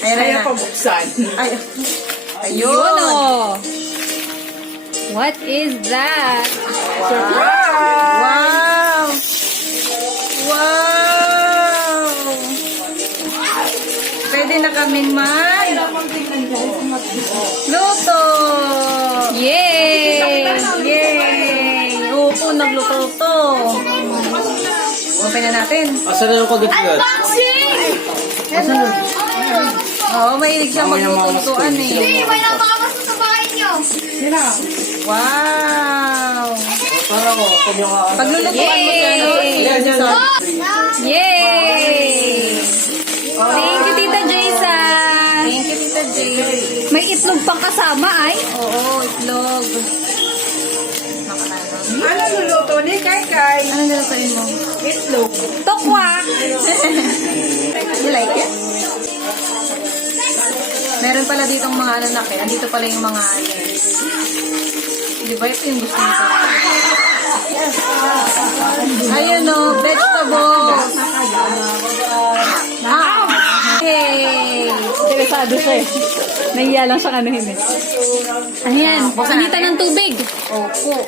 Kaya pabuksan. Ay, Ayun o. What is that? Surprise! wow! Wow! Pwede na kaming luto! Yay! Yay! Opo, nagluto to. Open na natin. Asan na yung kagat-gat? Oo, mahilig siya magluto-lutuan eh. Hey, may nakakabasa sa bahay niyo. Wow! Parang ko, pag yung Paglulutuan mo siya, no? Yan, yan. Yay! Thank you, Tita Jayz. Thank you, Tita Jayz. May itlog pang kasama ay. Oo, itlog. Ano luluto ni Kay? Ano nilutuin mo? Itlog. Tokwa. You like it? Meron pala ditong mga anak eh. Andito pala yung mga di ba ito yung gusto nito? Ayun o, vegetables. Hey! Interesado siya eh. Nahiya lang siya kanuhin eh. Ayan, palitan ng tubig. Opo.